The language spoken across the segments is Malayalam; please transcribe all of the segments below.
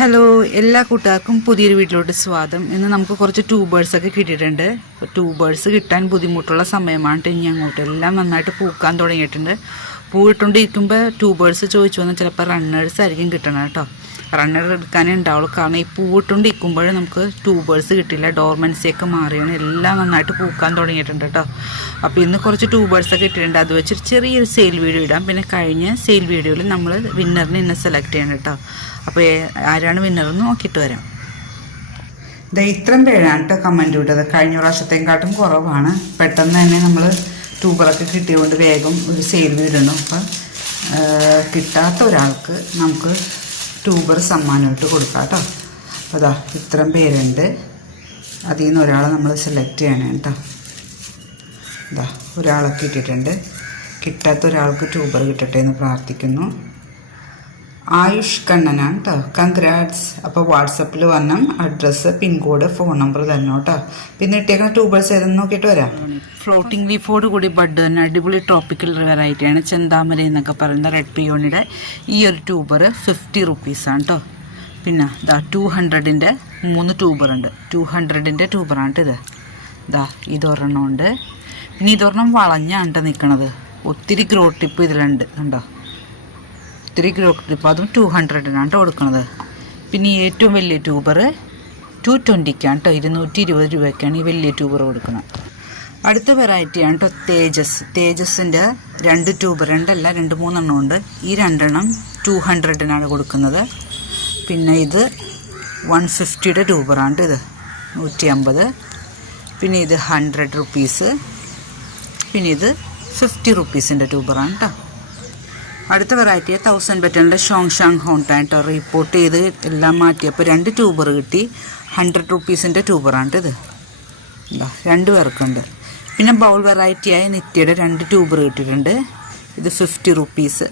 ഹലോ, എല്ലാ കൂട്ടുകാർക്കും പുതിയൊരു വീട്ടിലോട്ട് സ്വാഗതം. ഇന്ന് നമുക്ക് കുറച്ച് ട്യൂബേഴ്സൊക്കെ കിട്ടിയിട്ടുണ്ട്. ട്യൂബേഴ്സ് കിട്ടാൻ ബുദ്ധിമുട്ടുള്ള സമയമാണ്. ഇനി അങ്ങോട്ട് എല്ലാം നന്നായിട്ട് പൂക്കാൻ തുടങ്ങിയിട്ടുണ്ട്. പൂവിട്ടുകൊണ്ടിരിക്കുമ്പോൾ ട്യൂബേഴ്സ് ചോദിച്ചു വന്നാൽ ചിലപ്പോൾ റണ്ണേഴ്സ് ആയിരിക്കും കിട്ടണം കേട്ടോ. റണ്ണർ എടുക്കാനേ ഉണ്ടാവുള്ളൂ. കാരണം ഈ പൂവിട്ടുകൊണ്ടിരിക്കുമ്പോൾ നമുക്ക് ട്യൂബേഴ്സ് കിട്ടില്ല. ഡോർമൻസിയൊക്കെ മാറിയാണ്. എല്ലാം നന്നായിട്ട് പൂക്കാൻ തുടങ്ങിയിട്ടുണ്ട് കേട്ടോ. അപ്പോൾ ഇന്ന് കുറച്ച് ട്യൂബേഴ്സൊക്കെ ഇട്ടിട്ടുണ്ട്. അത് വെച്ച് ചെറിയൊരു സെയിൽ വീഡിയോ ഇടാം. പിന്നെ കഴിഞ്ഞ സെയിൽ വീഡിയോയിൽ നമ്മൾ വിന്നറിനെ ഇന്ന് സെലക്ട് ചെയ്യണം കേട്ടോ. അപ്പോൾ ആരാണ് വിന്നറെന്ന് നോക്കിയിട്ട് വരാം. ഇത്രയും പേരാണ് കേട്ടോ കമൻറ്റ് വിട്ടത്. കഴിഞ്ഞ പ്രാവശ്യത്തെക്കാട്ടും കുറവാണ്. പെട്ടെന്ന് തന്നെ നമ്മൾ ട്യൂബറൊക്കെ കിട്ടിയതുകൊണ്ട് വേഗം ഒരു സെയിൽ വീടണം. അപ്പം കിട്ടാത്ത ഒരാൾക്ക് നമുക്ക് ട്യൂബർ സമ്മാനമായിട്ട് കൊടുക്കാം കേട്ടോ. അപ്പോൾ ഇത്രയും പേരുണ്ട്. അതിൽ നിന്ന് ഒരാളെ നമ്മൾ സെലക്ട് ചെയ്യണം കേട്ടോ. ഒരാളൊക്കെ ഇട്ടിട്ടുണ്ട്. കിട്ടാത്ത ഒരാൾക്ക് ട്യൂബർ കിട്ടട്ടെ എന്ന് പ്രാർത്ഥിക്കുന്നു. ആയുഷ് കണ്ണനാണ് കേട്ടോ. കൺഗ്രാറ്റ്സ്. അപ്പോൾ വാട്സപ്പിൽ വന്ന അഡ്രസ്സ്, പിൻകോഡ്, ഫോൺ നമ്പർ തന്നെ കേട്ടോ. പിന്നെ ഇട്ടേക്കുന്ന ട്യൂബേഴ്സ് ഏതെന്ന് നോക്കിയിട്ട് വരാം. ഫ്ലോട്ടിംഗ് ലീഫോട് കൂടി ബഡ് തന്നെ അടിപൊളി ട്രോപ്പിക്കൽ വെറൈറ്റിയാണ്. ചെന്താമര എന്നൊക്കെ പറയുന്ന റെഡ് പിയോണിയുടെ ഈ ഒരു ട്യൂബർ 50 റുപ്പീസാണ് കേട്ടോ. പിന്നെ 200ൻ്റെ 3 ട്യൂബറുണ്ട്. 200ൻ്റെ ട്യൂബറാണ് ഇത്. ഇതൊരെണ്ണം ഉണ്ട്. പിന്നെ ഇതൊരെണ്ണം വളഞ്ഞാണ് കേട്ടോ നിൽക്കണത്. ഒത്തിരി ഗ്രോ ടിപ്പ് ഇതിലുണ്ട് കണ്ടോ. ഒത്തിരി ഗ്രോ ടിപ്പ്, അതും 200-നാണ് കൊടുക്കുന്നത്. പിന്നെ ഈ ഏറ്റവും വലിയ ട്യൂബർ 220-ക്കാണ് കേട്ടോ. 220 രൂപയ്ക്കാണ് ഈ വലിയ ട്യൂബർ കൊടുക്കുന്നത്. അടുത്ത വെറൈറ്റിയാണ് കേട്ടോ തേജസ്. തേജസിൻ്റെ 2 ട്യൂബർ, 2 അല്ല 2-3 എണ്ണം ഉണ്ട്. ഈ 2 എണ്ണം 200-നാണ് കൊടുക്കുന്നത്. പിന്നെ ഇത് 150-യുടെ ട്യൂബറാണ് ഇത്, 150. പിന്നെ ഇത് 100 റുപ്പീസ്. പിന്നെ ഇത് 50 റുപ്പീസിൻ്റെ ട്യൂബറാണ് കേട്ടോ. അടുത്ത വെറൈറ്റി 1000 ബെറ്റലിൻ്റെ ഷോങ് ഹോണ്ടാണ് കേട്ടോ. റിപ്പോർട്ട് ചെയ്ത് എല്ലാം മാറ്റിയപ്പോൾ 2 ട്യൂബർ കിട്ടി. 100 റുപ്പീസിൻ്റെ ട്യൂബറാണ് ഇത്. 2 പേർക്കുണ്ട്. പിന്നെ ബൗൾ വെറൈറ്റിയായ നിത്യയുടെ 2 ട്യൂബർ കിട്ടിയിട്ടുണ്ട്. ഇത് 50 റുപ്പീസ്.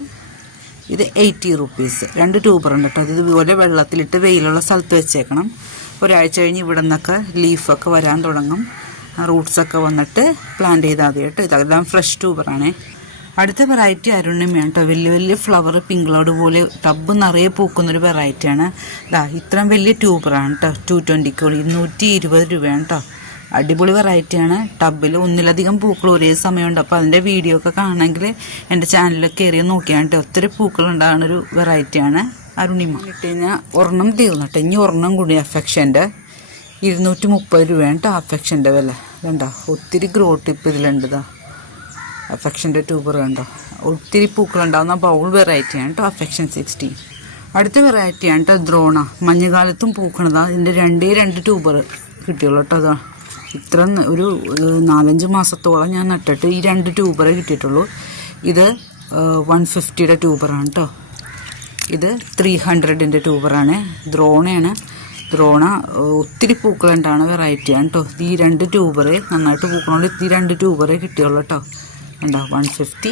ഇത് 80 റുപ്പീസ്. 2 ട്യൂബറുണ്ട് കേട്ടോ. ഇതുപോലെ വെള്ളത്തിലിട്ട് വെയിലുള്ള സ്ഥലത്ത് വെച്ചേക്കണം. ഒരാഴ്ച കഴിഞ്ഞ് ഇവിടെ നിന്നൊക്കെ ലീഫൊക്കെ വരാൻ തുടങ്ങും. റൂട്ട്സൊക്കെ വന്നിട്ട് പ്ലാന്റ് ചെയ്താൽ മതി കേട്ടോ. ഇതെല്ലാം ഫ്രഷ് ട്യൂബറാണേ. അടുത്ത വെറൈറ്റി അരുണിമയാണ് കേട്ടോ. വലിയ വലിയ ഫ്ലവർ പിങ്ക് ക്ലൗഡ് പോലെ ടബ് നിറയെ പൂക്കുന്നൊരു വെറൈറ്റിയാണ്. ഇത്രയും വലിയ ട്യൂബറാണ് കേട്ടോ. 220-ക്ക് 220 രൂപയാണ് കേട്ടോ. അടിപൊളി വെറൈറ്റിയാണ്. ടബിൽ ഒന്നിലധികം പൂക്കൾ ഒരേ സമയമുണ്ട്. അപ്പോൾ അതിൻ്റെ വീഡിയോ ഒക്കെ കാണണമെങ്കിൽ എൻ്റെ ചാനലിൽ കയറി നോക്കിയാണ് കേട്ടോ. ഒത്തിരി പൂക്കളുണ്ടാകുന്നൊരു വെറൈറ്റിയാണ് അരുണിമ. ഇട്ട് കഴിഞ്ഞാൽ ഒരെണ്ണം തീർന്നു കേട്ടോ. ഇനി ഒരെണ്ണം കൂടി അഫെക്ഷൻ്റെ 230 രൂപയാണ് കേട്ടോ. അഫെക്ഷൻ്റെ വില കണ്ടോ. ഒത്തിരി ഗ്രോ ടിപ്പ് ഇതിലുണ്ട്. അഫെക്ഷൻ്റെ ട്യൂബർ കണ്ടോ. ഒത്തിരി പൂക്കളുണ്ടാകുന്ന ബൗൾ വെറൈറ്റിയാണ് കേട്ടോ. അഫെക്ഷൻ 60. അടുത്ത വെറൈറ്റിയാണ് കേട്ടോ ദ്രോണ. മഞ്ഞുകാലത്തും പൂക്കണതാ. ഇതിൻ്റെ 2 ട്യൂബർ കിട്ടിയുള്ളൂ കേട്ടോ. ഇത്ര ഒരു 4-5 മാസത്തോളം ഞാൻ നട്ടിട്ട് ഈ 2 ട്യൂബറേ കിട്ടിയിട്ടുള്ളൂ. ഇത് 150-യുടെ ട്യൂബറാണ് കേട്ടോ. ഇത് 300-ൻ്റെ ട്യൂബറാണ്. ദ്രോണയാണ്. ദ്രോണ ഒത്തിരി പൂക്കളുണ്ടാണ് വെറൈറ്റിയാണ് കേട്ടോ. ഈ 2 ട്യൂബറ് നന്നായിട്ട് പൂക്കണോണ്ട് ഈ 2 ട്യൂബറേ കിട്ടിയുള്ളൂ കേട്ടോ. ഉണ്ടോ 150,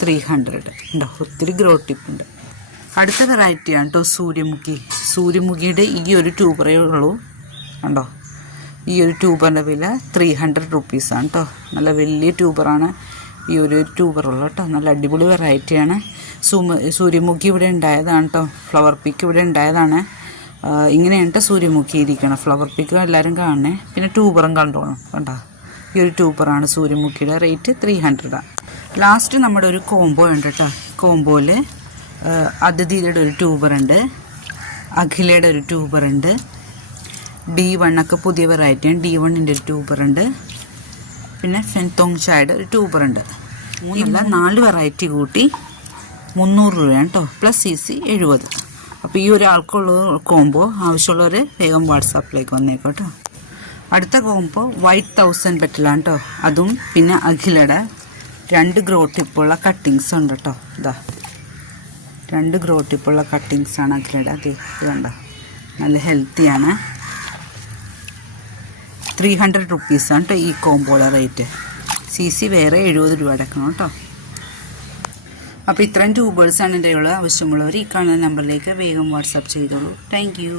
300 ഉണ്ടോ. ഒത്തിരി ഗ്രോ ടിപ്പുണ്ട്. അടുത്ത വെറൈറ്റിയാണ് കേട്ടോ സൂര്യമുഖി. സൂര്യമുഖിയുടെ ഈ ഒരു ട്യൂബറേ ഉള്ളൂ കണ്ടോ. ഈ ഒരു ട്യൂബറിൻ്റെ വില 300 റുപ്പീസാണ് കേട്ടോ. നല്ല വലിയ ട്യൂബറാണ് ഈ ഒരു ട്യൂബറുള്ള കേട്ടോ. നല്ല അടിപൊളി വെറൈറ്റിയാണ്. സൂര്യമുഖി ഇവിടെ ഉണ്ടായതാണ് കേട്ടോ. ഫ്ലവർ പിക്ക് ഇവിടെ ഉണ്ടായതാണ്. ഇങ്ങനെയാണ് കേട്ടോ സൂര്യമുഖി ഇരിക്കണം. ഫ്ലവർ പിക്ക് എല്ലാവരും കാണണേ. പിന്നെ ട്യൂബറും കണ്ടോണം കണ്ടോ. ഈ ഒരു ട്യൂബറാണ് സൂര്യമുഖിയുടെ. റേറ്റ് 300. ലാസ്റ്റ് നമ്മുടെ ഒരു കോംബോ ഉണ്ട് കേട്ടോ. കോംബോയിൽ അതിഥിയുടെ ഒരു ട്യൂബറുണ്ട്. അഖിലയുടെ ഒരു ട്യൂബറുണ്ട്. D1 ഒക്കെ പുതിയ വെറൈറ്റിയാണ്. D1-ൻ്റെ ഒരു ട്യൂബറുണ്ട്. പിന്നെ ഫെൻതോങ് ചായയുടെ ഒരു ട്യൂബറുണ്ട്. 4 വെറൈറ്റി കൂട്ടി 300 രൂപയാണ് കേട്ടോ. Plus CC 70. അപ്പോൾ ഈ ഒരാൾക്കുള്ള കോംബോ ആവശ്യമുള്ളവർ വേഗം വാട്സാപ്പിലേക്ക് വന്നേക്കോട്ടോ. അടുത്ത കോംബോ വൈറ്റ് 1000 ബെറ്റലാണ് കേട്ടോ. അതും പിന്നെ അഖിലയുടെ 2 ഗ്രോ ടിപ്പുള്ള കട്ടിങ്സ് ഉണ്ട് കേട്ടോ. 2 ഗ്രോ ടിപ്പുള്ള കട്ടിങ്സാണ് അഖിലയുടെ. ഇത് കണ്ടോ. നല്ല ഹെൽത്തിയാണ്. 300 റുപ്പീസാണ് കേട്ടോ ഈ കോംബോയുടെ റേറ്റ്. CC വേറെ 70 രൂപ അടക്കണം കേട്ടോ. അപ്പോൾ ഇത്രയും ട്യൂബേഴ്സാണ് എൻ്റെ ഉള്ളത്. ആവശ്യമുള്ളവർ ഈ കാണുന്ന നമ്പറിലേക്ക് വേഗം വാട്സാപ്പ് ചെയ്തോളൂ. Thank you.